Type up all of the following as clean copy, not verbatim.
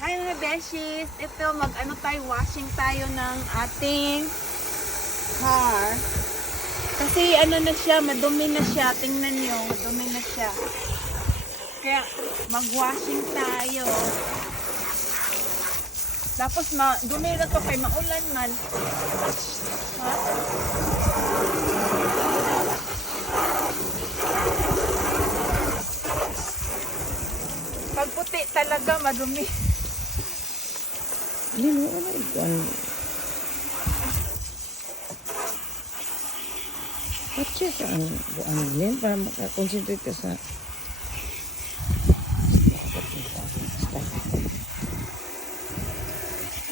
Hi mga beshies! Ito, mag-ano tayo, washing tayo ng ating car. Kasi ano na siya, madumi na siya. Tingnan nyo, madumi na siya. Kaya mag-washing tayo. Tapos dumi na to kay maulan man. Ha? Pag puti talaga, madumi. Hindi mo wala ikuan. Patya sa ang Glenn para makakonsentrate ka sa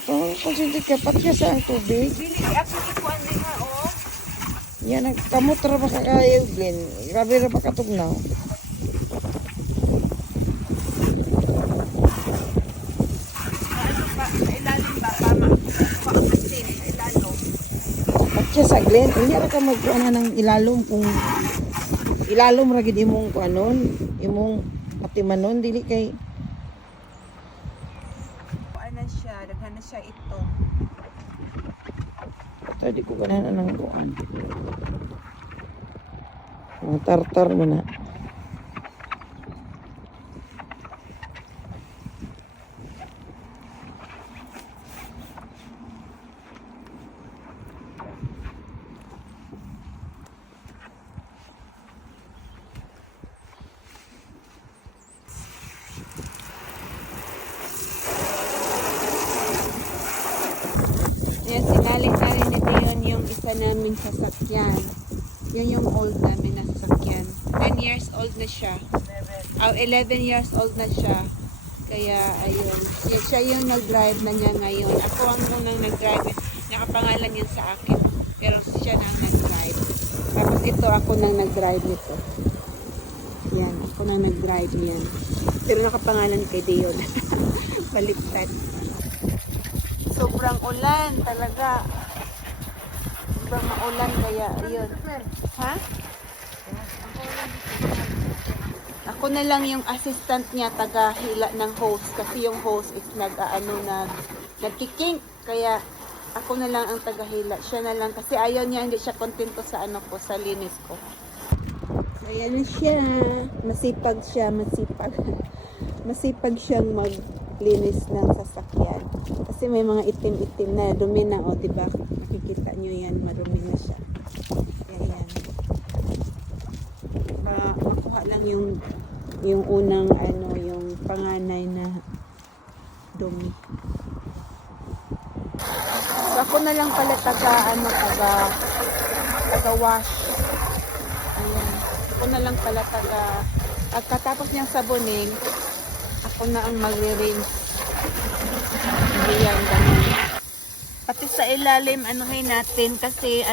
kung concentrate ka, patya sa ang tubig. Dili, ako ikuan din ha, oh. Yan, kamot ra ba ka kayo, Glenn? Grabe ra ba katugnaw? Ano ba, sa ilalim ba, tama. Pakakasin, sa ilalim. Patya sa Glenn, hindi ra ka magkuana ng ilalom kung ilalom ra gid imong kuanon, imong atimanon dili kay Ano siya, daghan na siya ito. tadi ko ganan nang kuan. Mga tartar mo na. Yan, sinaling na rin nito yun yung isa namin sasakyan. Yun yung old namin na sasakyan. 10 years old na siya. 11 years old na siya. Kaya, ayun. Siya yung nag-drive na niya ngayon. Ako ang unang nag-drive. Nakapangalan yun sa akin. Pero siya na ang nag-drive. Tapos ito, ako nang nag-drive nito. Yan, ako nang nag-drive niyan. Pero nakapangalan kay Dion. Baliktad. Sobrang ulan talaga. Sobrang maulan kaya ayun. Ha? Ako na lang yung assistant niya taga-hila ng hose kasi yung hose is nagkikink kaya ako na lang ang taga-hila. Siya na lang kasi ayaw niya, hindi siya kontento sa ano ko, sa linis ko. Ayan siya. Masipag siya, masipag. Masipag siyang maglinis ng sasakyan. Kasi may mga itim-itim na dumi na, o diba? Nakikita nyo yan, marumi na siya. Ayan. Makuha lang yung unang ano, yung panganay na dumi. So, ako na lang pala taga wash. Ayan. Ako na lang pala pagkatapos niyang sabunin, ako na ang magre-rinse. Ayan, ganun. Pati sa ilalim, anuhin natin kasi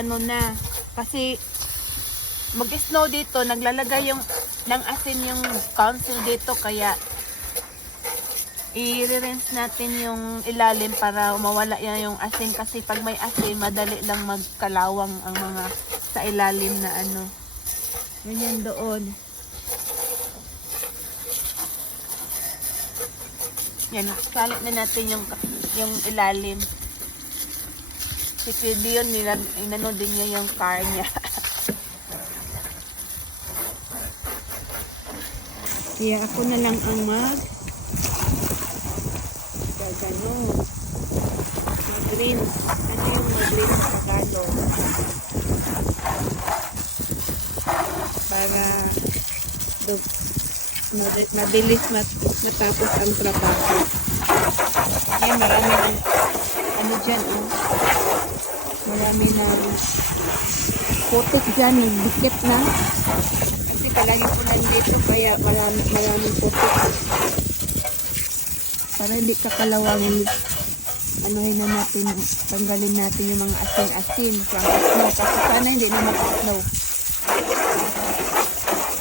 kasi mag-snow dito, naglalagay ng asin yung council dito, kaya i-rinse natin yung ilalim para mawala yan yung asin kasi pag may asin, madali lang magkalawang ang mga sa ilalim na ano. Ganyan doon. Yan, salit na natin yung ilalim. Si Pidi yun, inano din niya yung car niya. Kaya ako na lang ang mag-rinse. Ano yung mag-rinse sa Tagalog? Para mabilis matapos ang trabaho. Ayan, marami ng ano dyan, oh. Marami na putik dyan, dikit na. Kasi palaging ulan dito, kaya maraming putik. Para hindi kakalawangin, anuhin na natin, tanggalin natin yung mga asin-asin from snow. Kasi sana hindi na mag-snow.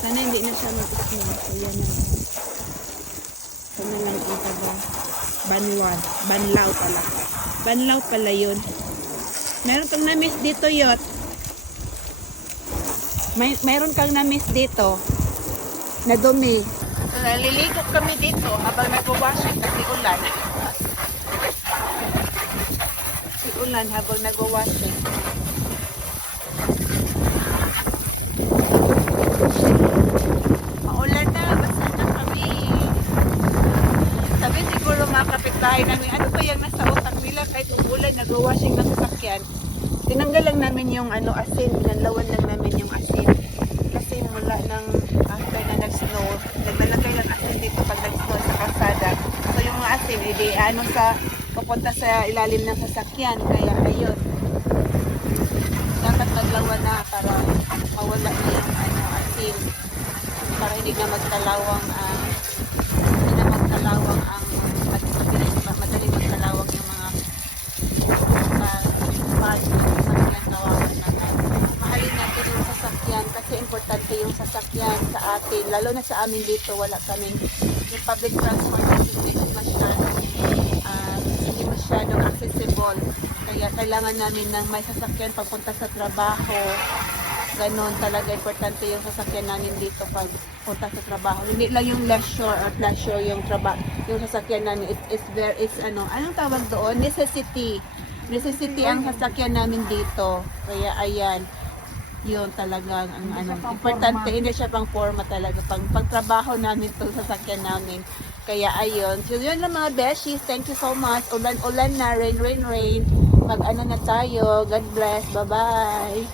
Sana hindi na siya mag-snow. So yan na. Sana lang ang Banlaw pala. Banlaw pala yun. Meron kang na-miss dito, Yot. Meron kang na-miss dito na dumi. So, naliligo kami dito habang nag-washing kasi ulan. lang habang nag-washing. Maulan na, basta na kami. Sabi siguro mga kapitbahay namin, ano ba yung nasa utak nila kahit umulan, nag-washing ng sasakyan. Tinanggal lang namin yung asin, binanlawan lang namin yung asin. Kasi mula ng after na nag-snow, naglalagay lang asin dito pag nag-snow sa kalsada. So yung mga asin, papunta sa ilalim ng sasakyan. Kaya ayun, dapat maglawan na para mawala na yung asin. Para hindi na magkalawang ang madali magkalawang yung mga sasakyan kawawan naman. Mahalin natin yung sasakyan kasi importante yung sasakyan sa atin. Lalo na sa amin dito, wala kaming yung public transportation hindi masyadong accessible. Kaya kailangan namin ng may sasakyan pagpunta sa trabaho. Ganon talaga importante yung sasakyan namin dito pag punta sa trabaho. Hindi lang yung leisure or pleasure yung sasakyan namin. Anong tawag doon? Necessity. Necessity ang sasakyan namin dito. Kaya ayan, yun talagang importante. Hindi siya pang forma talaga. Pagtrabaho namin itong sasakyan namin. Kaya ayun. So yun lang mga beshies. Thank you so much. Ulan na. Rain. Mag na tayo. God bless. Bye-bye.